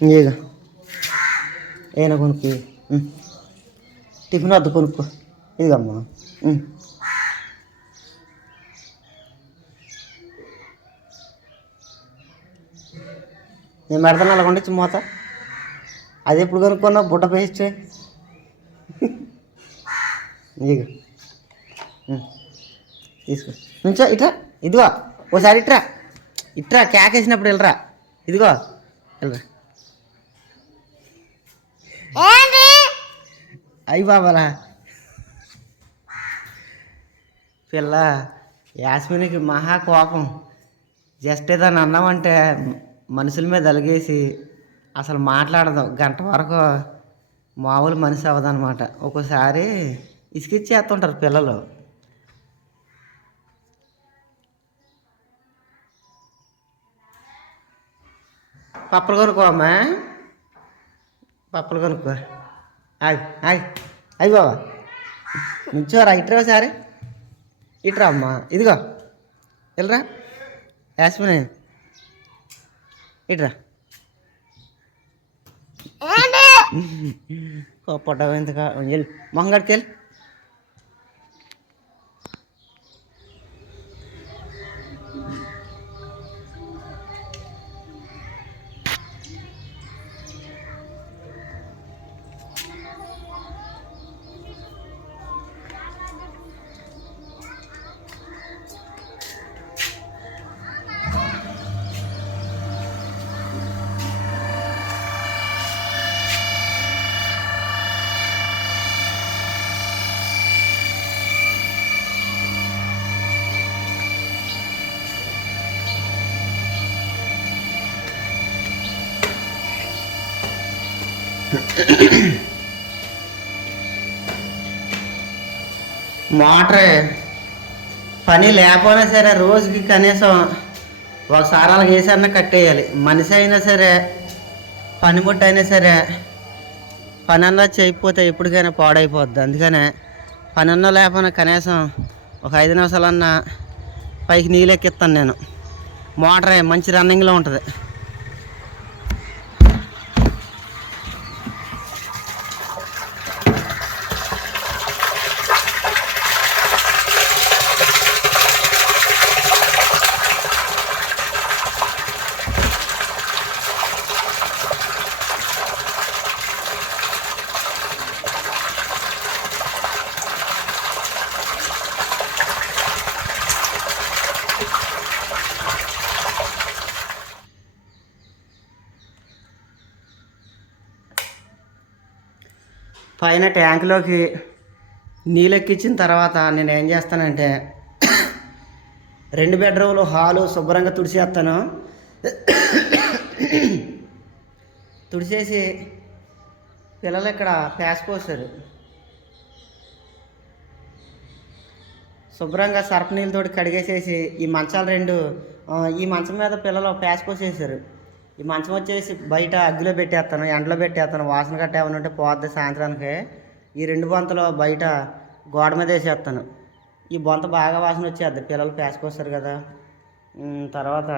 ఇక ఏనా కొనుక్కు టిఫిన్ వద్దు కొనుక్కో. ఇదిగమ్మా. నేను పెడతాను అలా కొండొచ్చు మూత. అది ఎప్పుడు కొనుక్కున్నావు? బుట్ట పేస్ట్. ఇక తీసుకో. నుంచో ఇట్రా ఇదిగో. ఓసారి ఇట్రా ఇట్రా వేసినప్పుడు వెళ్ళరా. ఇదిగో. వెళ్ళరా. అయ్యి బాబారా. పిల్ల యాస్మినికి మహా కోపం. జస్ట్ ఏదైనా అన్నామంటే మనుషుల మీద అలిగేసి అసలు మాట్లాడదు. గంట వరకు మామూలు మనిషి అవ్వదన్నమాట. ఒక్కోసారి ఇసుకిచ్చేస్తుంటారు పిల్లలు. పప్పలు కొనుక్కోమా పప్పులు కొనుక్కో. ఆగి ఆగి. అయ్యి బాబా నుంచోరా ఇట్రా సరే ఇట్రా అమ్మా. ఇదిగో. వెళ్ళరా. యాస్మిన్ ఇట్రా పొట్ట ఎంతగా వెళ్ళి. మొహంగడికి వెళ్ళి. మోటరే పని లేకపోయినా సరే రోజుకి కనీసం ఒకసారి అలా వేసన్నా కట్టేయాలి. మనిషి అయినా సరే పనిముట్టు అయినా సరే పని అన్నా చేయకపోతే ఎప్పటికైనా పాడైపోద్ది. అందుకనే పని అన్నా లేకపోయినా కనీసం ఒక ఐదు నిమిషాలన్నా పైకి నీళ్ళు ఎక్కిస్తాను నేను. మోటరే మంచి రన్నింగ్లో ఉంటుంది. పైన ట్యాంకులోకి నీళ్ళు ఎక్కించిన తర్వాత నేను ఏం చేస్తానంటే రెండు బెడ్రూమ్లు హాలు శుభ్రంగా తుడిచేస్తాను. తుడిచేసి పిల్లలు ఇక్కడ ప్యాస్ పోసారు శుభ్రంగా సర్ప నీళ్ళతోటి కడిగేసేసి ఈ మంచాలు రెండు ఈ మంచం మీద పిల్లలు ప్యాస్ పోసేసారు ఈ మంచం వచ్చేసి బయట అగ్గిలో పెట్టేస్తాను ఎండలో పెట్టేస్తాను వాసన గట్ట ఏమైనా ఉంటే పోద్ది సాయంత్రానికి. ఈ రెండు బొంతలు బయట గోడ మీద వేసేస్తాను. ఈ బొంత బాగా వాసన వచ్చేద్ది పిల్లలు పేసుకొస్తారు కదా. తర్వాత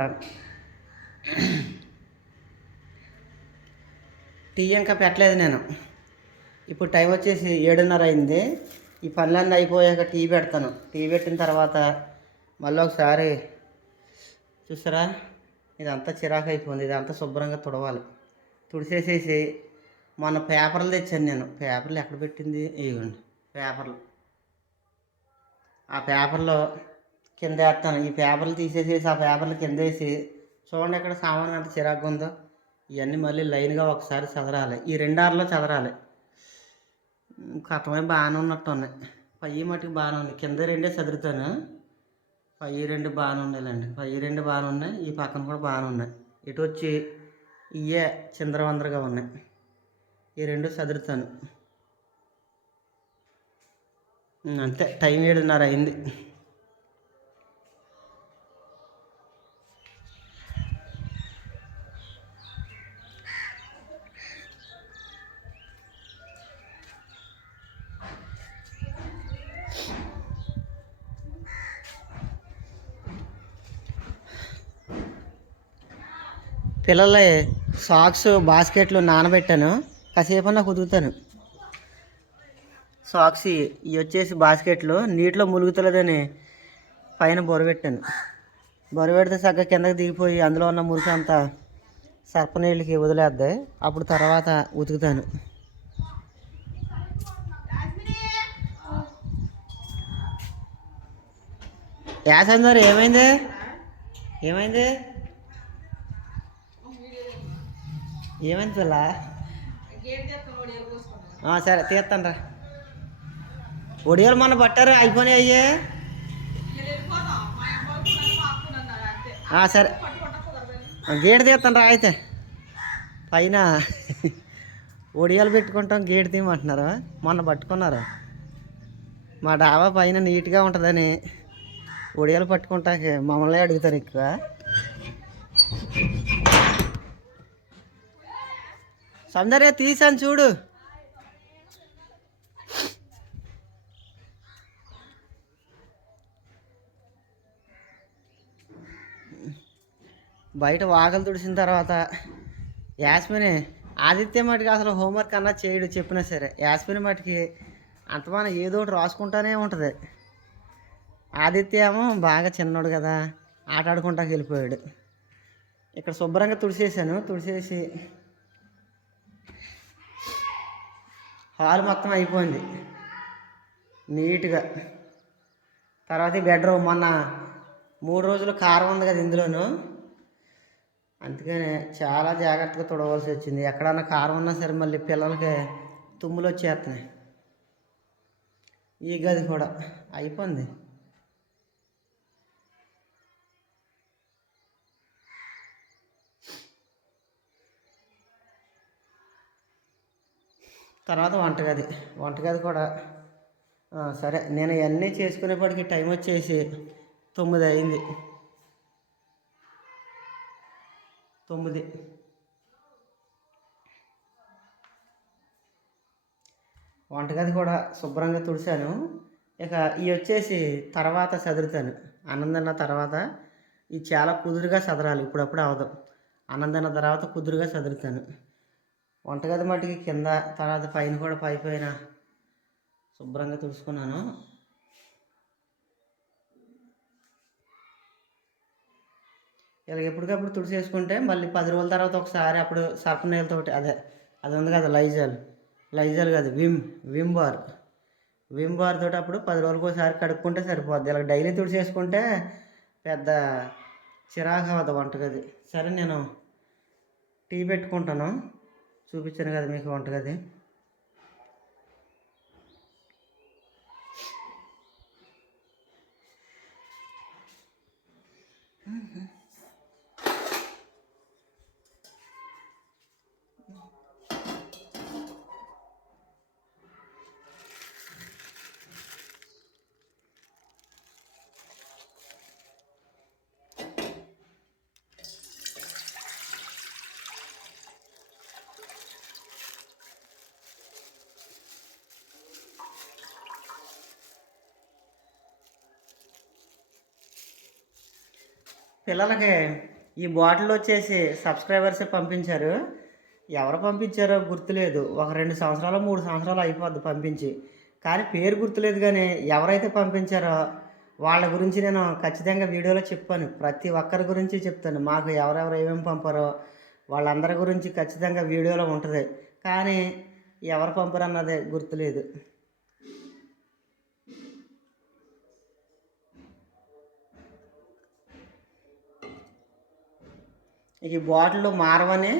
టీ ఇంకా పెట్టలేదు నేను. ఇప్పుడు టైం వచ్చేసి ఏడున్నర అయింది. ఈ పనులన్నీ అయిపోయాక టీ పెడతాను. టీ పెట్టిన తర్వాత మళ్ళీ ఒకసారి చూసారా ఇదంతా చిరాకు అయిపోయింది ఇదంతా శుభ్రంగా తుడవాలి. తుడిసేసేసి మొన్న పేపర్లు తెచ్చాను నేను. పేపర్లు ఎక్కడ పెట్టింది? ఇవ్వండి పేపర్లు. ఆ పేపర్లో కింద వేస్తాను. ఈ పేపర్లు తీసేసేసి ఆ పేపర్లు కింద వేసి చూడండి ఎక్కడ సామాన్ ఎంత చిరాకు ఉందో. ఇవన్నీ మళ్ళీ లైన్గా ఒకసారి చదరాలి. ఈ రెండారులో చదరాలి. కథమే బాగానే ఉన్నట్టు ఉన్నాయి పయ్యి మటుకు బాగానే ఉన్నాయి కింద రెండే చదువుతాను పై రెండు బాగానే ఉన్నాయిలేండి. పై రెండు బాగానే ఉన్నాయి ఈ పక్కన కూడా బాగానే ఉన్నాయి. ఇటు వచ్చి ఇవే చిందరవందరగా ఉన్నాయి. ఈ రెండు చదువుతాను అంతే టైం ఏడున్నర అయింది. పిల్లల సాక్స్ బాస్కెట్లు నానబెట్టాను. కాసేపు నాకు కుదురుతాను. సాక్స్ ఇవి వచ్చేసి బాస్కెట్లు నీటిలో ములుగుతలేదని పైన బొరబెట్టాను. బొరబెడితే చక్కగా కిందకి దిగిపోయి అందులో ఉన్న మురికి అంతా సర్పనీళ్ళకి వదిలేద్ది. వదిలేద్దాయి అప్పుడు తర్వాత ఉతుకుతాను. యాసందరు ఏమైంది? ఏమైంది? ఏమైంది పిల్ల సరే తీస్తాను రా. ఒడియాలు మొన్న పట్టారు అయిపోయినాయి అయ్యే? సరే. గేటు తీస్తాను రా అయితే. పైన ఒడియాలు పెట్టుకుంటాం గేటు తీయమంటున్నారు. మొన్న పట్టుకున్నారు. మా డాబా పైన నీట్గా ఉంటుందని ఒడియాలు పట్టుకుంటాకి మమ్మల్ని అడుగుతారు ఎక్కువ. సౌందర్య తీసాను చూడు. బయట వాకలు తుడిసిన తర్వాత యాస్మిని ఆదిత్య మటుకి అసలు హోంవర్క్ అన్నా చేయడు చెప్పినా సరే. యాస్మిని మటుకి అంతమాన ఏదో ఒకటి రాసుకుంటానే ఉంటుంది. ఆదిత్య ఏమో బాగా చిన్నోడు కదా ఆట ఆడుకుంటాకి వెళ్ళిపోయాడు. ఇక్కడ శుభ్రంగా తుడిసేసాను. తుడిసేసి హాల్ మొత్తం అయిపోయింది. నీట్గా. తర్వాత బెడ్రూమ్ మొన్న మూడు రోజులు కారం ఉంది కదా ఇందులోనూ. అందుకనే చాలా జాగ్రత్తగా తుడవలసి వచ్చింది. ఎక్కడన్నా కారం ఉన్నా సరే మళ్ళీ పిల్లలకి తుమ్ములు వచ్చేస్తున్నాయి ఈ గది కూడా అయిపోయింది. తర్వాత వంటగది. వంటగది కూడా సరే నేను ఇవన్నీ చేసుకునేప్పటికి టైం వచ్చేసి తొమ్మిది అయింది. తొమ్మిది. వంటగది కూడా శుభ్రంగా తుడిచాను. ఇక ఇవి వచ్చేసి తర్వాత చదురుతాను అన్నందన్న తర్వాత ఇది చాలా కుదురుగా చదరాలి ఇప్పుడప్పుడు అవదు. అన్నందన్న తర్వాత కుదురుగా చదురుతాను వంటగది మట్టికి కింద తర్వాత పైన కూడా పై పైన శుభ్రంగా తుడుచుకున్నాను. ఇలా ఎప్పటికప్పుడు తుడిచేసుకుంటే మళ్ళీ పది రోజుల తర్వాత ఒకసారి అప్పుడు సర్ఫ్ నీళ్ళతోటి అదే అది ఉంది కదా లైజాల్ లైజాల్ కాదు Vim Vim bar. Vim bar తోటి అప్పుడు పది రోజులకు ఒకసారి కడుక్కుంటే సరిపోద్ది. ఇలా డైలీ తుడిచేసుకుంటే పెద్ద చిరాకు అవ్వదు వంటగది. సరే నేను టీ పెట్టుకుంటాను. చూపించాను కదా మీకు వంటగది. పిల్లలకి ఈ బాటిల్ వచ్చేసి సబ్స్క్రైబర్సే పంపించారు. ఎవరు పంపించారో గుర్తులేదు. ఒక రెండు సంవత్సరాలు మూడు సంవత్సరాలు అయిపోద్ది పంపించి. కానీ పేరు గుర్తులేదు కానీ ఎవరైతే పంపించారో వాళ్ళ గురించి నేను ఖచ్చితంగా వీడియోలో చెప్పాను ప్రతి ఒక్కరి గురించి చెప్తాను. మాకు ఎవరెవరు ఏమేమి పంపారో వాళ్ళందరి గురించి ఖచ్చితంగా వీడియోలో ఉంటుంది. కానీ ఎవరు పంపరు అన్నది గుర్తులేదు. ఈ బాటిల్ మారవని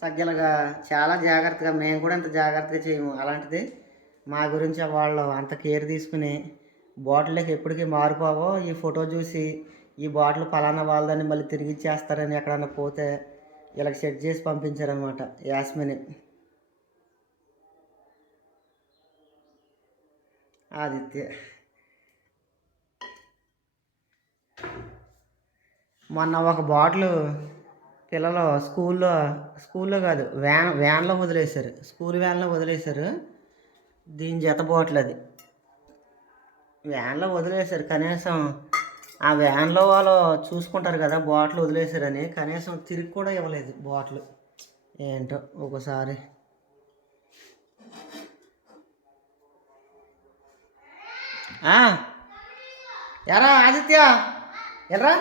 సజ్జలుగా చాలా జాగ్రత్తగా మేము కూడా అంత జాగ్రత్తగా చేయము. అలాంటిది మా గురించి వాళ్ళు అంత కేర్ తీసుకుని బాటిల్కి ఎప్పటికీ మారిపోవో ఈ ఫోటో చూసి ఈ బాటిల్ ఫలానా వాళ్ళదని మళ్ళీ తిరిగి ఇచ్చేస్తారని ఎక్కడన్నా పోతే ఇలా సెట్ చేసి పంపించారనమాట యాస్మిని. ఆదిత్య. మొన్న ఒక బాటిల్ పిల్లలు స్కూల్లో స్కూల్లో కాదు వ్యాన్ వ్యాన్లో వదిలేశారు. స్కూల్ వ్యాన్లో వదిలేశారు. దీని జత బాటిల్ అది. వ్యాన్లో వదిలేశారు. కనీసం ఆ వ్యాన్లో వాళ్ళు చూసుకుంటారు కదా బాటిల్ వదిలేశారని. కనీసం తిరిగి కూడా ఇవ్వలేదు బాటిల్. ఏంటో ఒకసారి. ఎరా ఆదిత్య ఎర్రా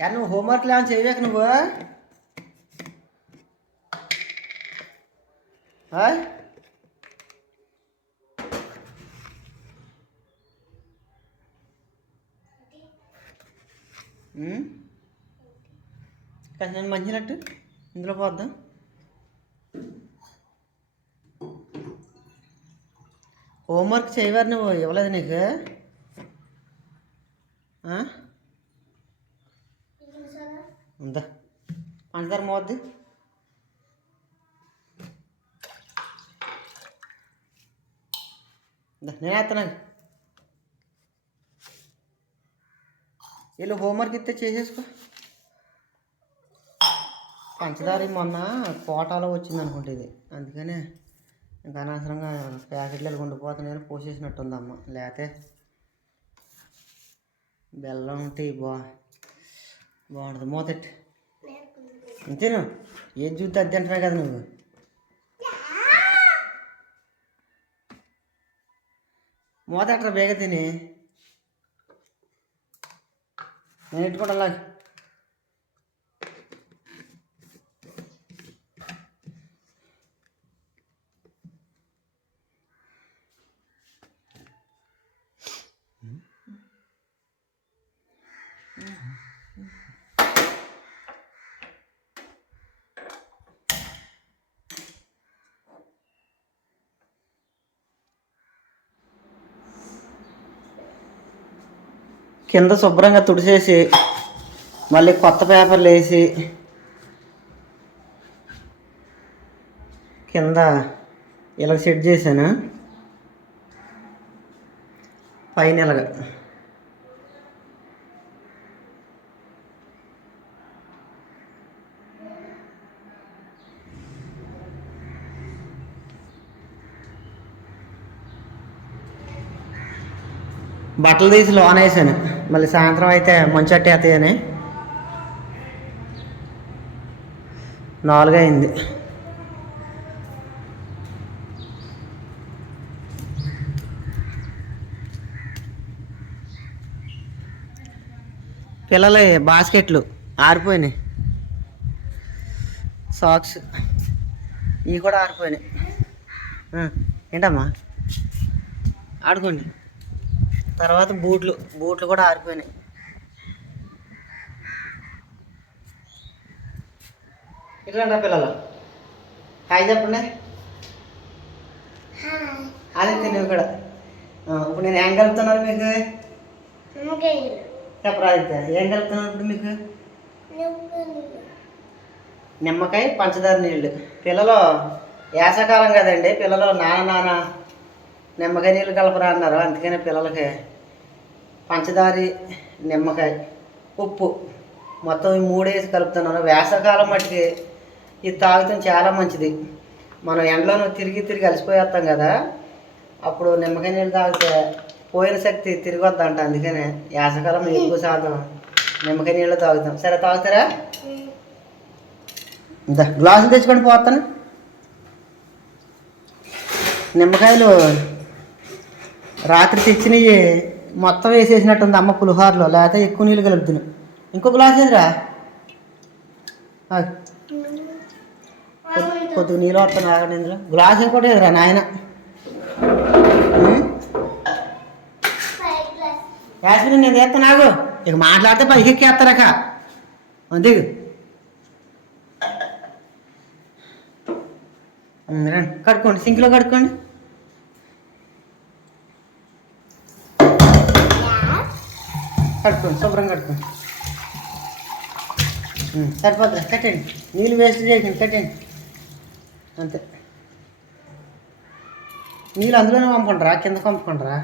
ఎరా నువ్వు హోంవర్క్ ఏమైనా చేయలేక నువ్వు? ఆయ్? కానీ కాస్త నేను మంచినట్టు? ఇందులో పోద్దాం. హోంవర్క్ చేయవారు నువ్వు ఇవ్వలేదు నీకు? ఉందా? పంచదార మోద్ది. నేను వీళ్ళు హోంవర్క్ ఇస్తే చేసేసుకో పంచదార మొన్న కోటాలో వచ్చింది అనుకుంటే ఇది అందుకనే ఇంకా అనవసరంగా ప్యాకెట్లు ఉండిపోతున్నాయని పోసేసినట్టుంది అమ్మ లేకపోతే బెల్లం టీ బా బాగుంటుంది మూతెట్టు అంతేను ఏది చూస్తే అది తింటున్నా కదా నువ్వు మూతెట్రా బేగ తిని నేను ఎట్టుకోవడం కింద శుభ్రంగా తుడిచేసి మళ్ళీ కొత్త పేపర్లు వేసి కింద ఇలా సెట్ చేశాను. పైన ఇలాగ. బట్టలు తీసి లోన్ వేసాను. మళ్ళీ సాయంత్రం అయితే మంచు అట్టే నాలుగు అయింది పిల్లలు బాస్కెట్లు ఆరిపోయినాయి. సాక్స్ ఇవి కూడా ఆరిపోయినాయి. ఏంటమ్మా? ఆడుకోండి. తర్వాత బూట్లు బూట్లు కూడా ఆరిపోయినాయి. ఇట్లా పిల్లలు? హాయ్ చెప్పండి. ఆదిత్య నువ్వు కూడా. ఇప్పుడు నేను ఏం కలుపుతున్నాను మీకు? చెప్పరా ఏం కలుపుతున్నాను ఇప్పుడు మీకు? నిమ్మకాయ పంచదార నీళ్ళు పిల్లలు వేసవకాలం కదండి పిల్లలు నాన్న నాన్న నిమ్మకాయ నీళ్ళు కలపరా అన్నారు. అందుకని పిల్లలకి పంచదారి నిమ్మకాయ ఉప్పు మొత్తం ఈ మూడు వేసి కలుపుతున్నాను. వేసవకాలం మట్టికి ఇది తాగుతాం చాలా మంచిది. మనం ఎండలో తిరిగి తిరిగి అలసిపోయేస్తాం కదా. అప్పుడు నిమ్మకాయ నీళ్ళు తాగితే పోయిన శక్తి తిరిగి వద్దంట అందుకనే వేసవకాలం ఎక్కువ శాతం నిమ్మకాయ నీళ్ళు తాగుతాం. సరే తాగుతారా? ఇంత గ్లాసులు తెచ్చుకొని పోతాను. నిమ్మకాయలు రాత్రి తెచ్చినవి మొత్తం వేసేసినట్టుంది అమ్మ పులిహోరలో లేకపోతే ఎక్కువ నీళ్ళు కలుపుతున్నాను ఇంకో గ్లాస్ ఏదిరా? కొద్దిగా నీళ్ళు వస్తాను ఆగండి ఇందులో. గ్లాస్ ఇంకోటి ఏదిరా నాయన? యాస్మిన్ నేను చేస్తాను నాకు ఇక మాట్లాడితే పైకి ఎక్కేస్తారక. దిగు రండి. కడుక్కోండి సింక్లో కడుక్కోండి. కట్టుకోండి శుభ్రంగా కట్టుకోండి సరిపోతుంది? కట్టండి నీళ్ళు వేస్ట్ చేయకండి కట్టండి అంతే. నీళ్ళు అందులోనే పంపండిరా కింద పంపండిరా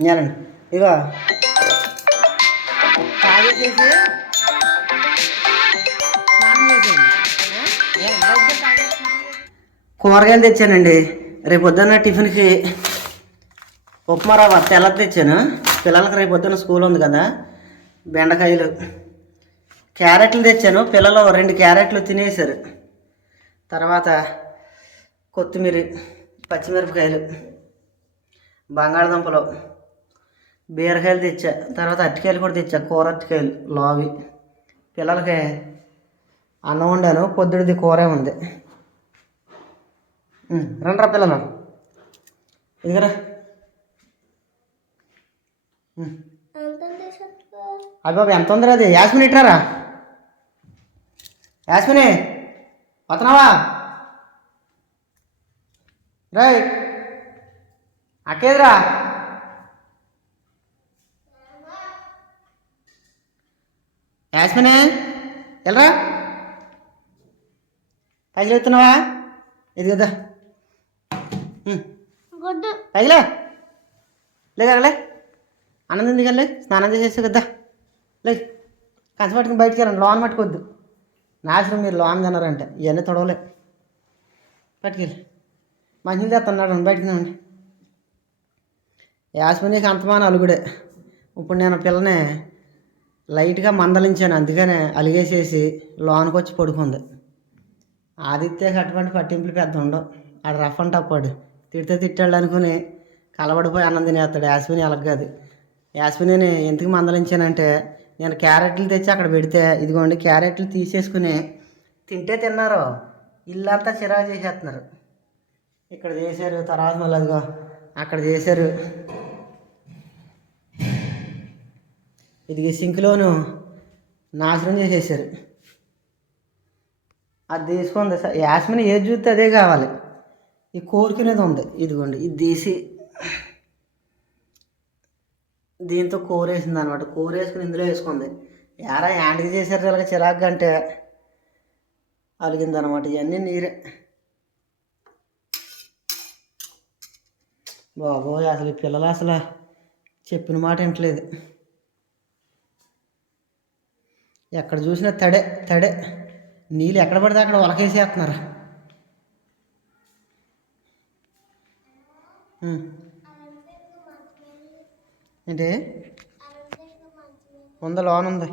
నేలండి. ఇగో. తాగేసేసి కూరగాయలు తెచ్చానండి. రేపు పొద్దున్న టిఫిన్కి ఉప్మా రవ్వ తెల్ల తెచ్చాను. పిల్లలకి రేపు పొద్దున్న స్కూల్ ఉంది కదా బెండకాయలు క్యారెట్లు తెచ్చాను. పిల్లలు రెండు క్యారెట్లు తినేశారు. తర్వాత కొత్తిమీర పచ్చిమిరపకాయలు బంగాళదుంపలు బీరకాయలు తెచ్చా. తర్వాత అరటికాయలు కూడా తెచ్చా కూర అరటికాయలు లావి. పిల్లలకి అన్నం వండాను. పొద్దుడిది కూరే ఉంది. ఉమ్, రండిరా పిల్లలు. ఇదిగరా అది బాబు ఎంత ఉందిరా అది? యాస్మిన్ ఇట్రారా? యాస్మిని వస్తున్నావా? రై అక్కేదిరా? యాస్మిని వెళ్ళరా పైకి వెళ్తున్నావా ఇది కదా పైకిలే లేకలే అన్నం తిందికెళ్ళి స్నానం చేసేసి కదా. లే కంచ పట్టుకుని బయటికి వెళ్ళండి. లోన్ పట్టుకోవద్దు నాశనం మీరు లోన్ తిన్నారంటే. ఇవన్నీ తొడవలే. పట్టుకెళ్ళి మంచిగా తెస్తున్నాడు బయటికి ఉండి యాస్మినికి అంతమాన అలుగుడే. ఇప్పుడు నేను పిల్లని లైట్గా మందలించాను. అందుకనే అలిగేసేసి లోనికి వచ్చి పడుకుంది. ఆదిత్యకి అటువంటి పట్టింపులు పెద్ద ఉండవు. ఆడు రఫ్ అండ్ టప్ వాడు తిడితే తిట్టాడు అనుకుని కలబడిపోయి అన్నం తినేస్తాడు. యాస్మిని అలగ యాస్మిని ఎందుకు మందలించానంటే నేను క్యారెట్లు తెచ్చి అక్కడ పెడితే ఇదిగోండి క్యారెట్లు తీసేసుకుని తింటే తిన్నారు ఇల్లంతా చిరాకు చేసేస్తున్నారు. ఇక్కడ చేశారు తర్వాత మళ్ళీ అదిగో అక్కడ చేశారు. ఇది సింక్లోను నాశనం చేసేసారు అది తీసుకుంది స- యాస్మిన్ ఏది చూస్తే అదే కావాలి. ఈ కోరిక అనేది ఉంది. ఇదిగోండి ఇది తీసి దీంతో కోరేసింది అనమాట కోరేసుకుని ఇందులో వేసుకుంది. యారా యాంటికి చేశారు ఇలాగ చిరాకు అంటే అలిగింది అనమాట ఇవన్నీ నీరే. బాబోయ్ అసలు ఈ పిల్లలు అసలు చెప్పిన మాట వింటలేదు. ఎక్కడ చూసినా తడే తడే. నీళ్ళు ఎక్కడ పడితే అక్కడ ఒలకేసేస్తున్నారు ఏంటి? ఉందా లోన్ ఉంది?